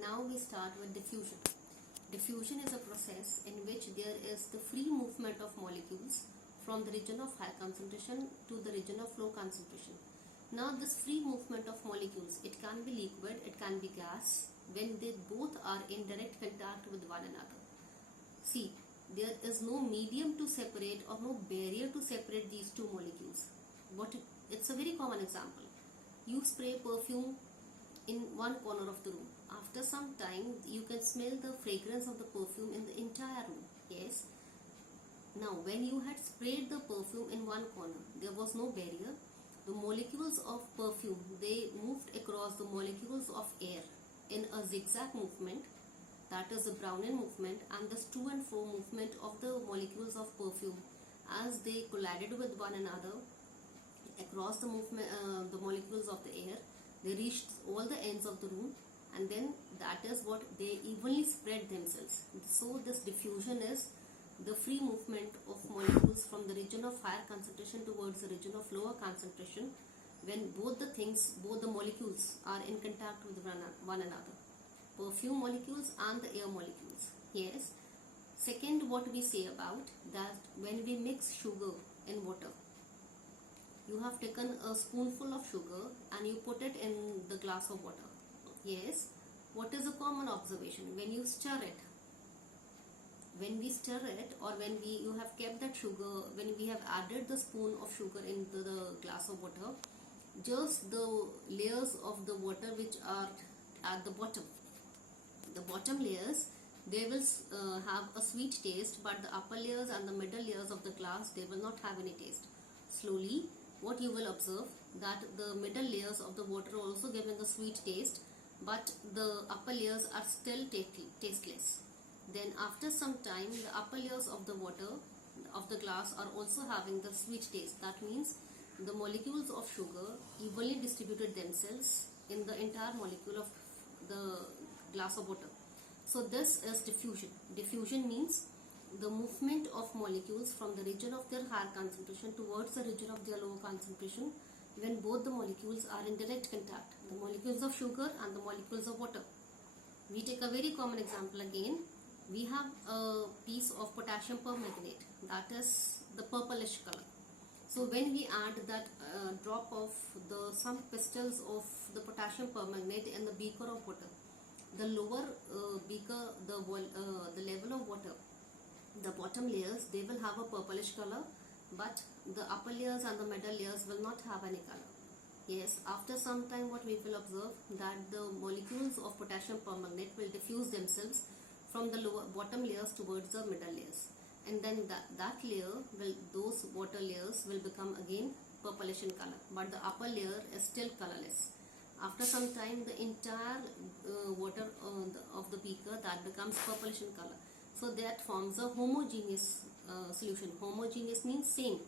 Now we start with diffusion. Diffusion is a process in which there is the free movement of molecules from the region of high concentration to the region of low concentration. Now this free movement of molecules, it can be liquid, it can be gas, when they both are in direct contact with one another. See, there is no medium to separate or no barrier to separate these two molecules. It's a very common example. You spray perfume in one corner of the room. After some time, you can smell the fragrance of the perfume in the entire room. Yes. Now, when you had sprayed the perfume in one corner, there was no barrier. The molecules of perfume, they moved across the molecules of air in a zigzag movement, that is the Brownian movement, and this to and fro movement of the molecules of perfume as they collided with one another across the movement, the molecules of the air. They reached all the ends of the room, and then that is what they evenly spread themselves. So this diffusion is the free movement of molecules from the region of higher concentration towards the region of lower concentration when both the molecules are in contact with one another. Perfume molecules and the air molecules. Yes. Second, what we say about that when we mix sugar in water, you have taken a spoonful of sugar and you put it in the glass of water. Yes. What is a common observation? When you stir it, when we stir it, or when you have kept that sugar, when we have added the spoon of sugar into the glass of water, just the layers of the water which are at the bottom layers, they will have a sweet taste, but the upper layers and the middle layers of the glass, they will not have any taste. Slowly, what you will observe, that the middle layers of the water are also giving a sweet taste, but the upper layers are still tasteless. Then after some time, the upper layers of the water of the glass are also having the sweet taste. That means the molecules of sugar evenly distributed themselves in the entire molecule of the glass of water. So this is diffusion. Diffusion means the movement of molecules from the region of their higher concentration towards the region of their lower concentration when both the molecules are in direct contact, the molecules of sugar and the molecules of water. We take a very common example again. We have a piece of potassium permanganate, that is the purplish color. So when we add that drop of some crystals of the potassium permanganate in the beaker of water, the lower beaker, the level of water, the bottom layers, they will have a purplish color, but the upper layers and the middle layers will not have any color. Yes, after some time what we will observe, that the molecules of potassium permanganate will diffuse themselves from the bottom layers towards the middle layers, and then that layer will, those water layers will become again purplish in color, but the upper layer is still colorless. After some time, the entire water of the beaker, that becomes purplish in color. So that forms a homogeneous solution. Homogeneous means same.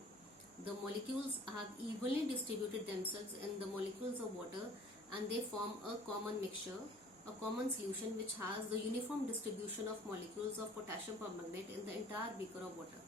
The molecules have evenly distributed themselves in the molecules of water, and they form a common mixture, a common solution which has the uniform distribution of molecules of potassium permanganate in the entire beaker of water.